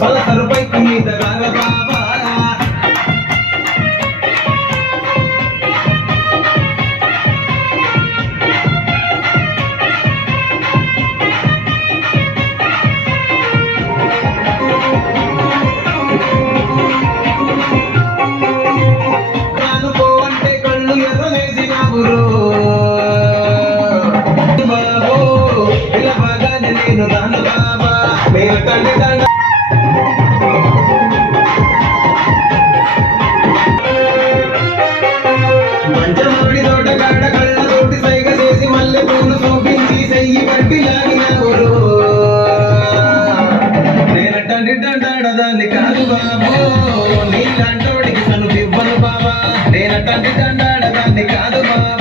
Pulsar bike మీద రార బాబా రానుకో అంటే కళ్ళు ఎర్రలేసినావురో బాబో ఇలా బాగానే నేను రాను బాబా నేను తండ్రి తండ్రి మంచమాడి తోటకాడ కళ్ళతోటి సైగ చేసి మల్లె పూలు చూపించి చెయ్యి పట్టి లాగినవురు నేనటండి దండాడదాన్ని కాదు బాబో నీలాంటోడికి సను ఇవ్వను బాబా నేనటండి దండాడదాన్ని కాదు బాబా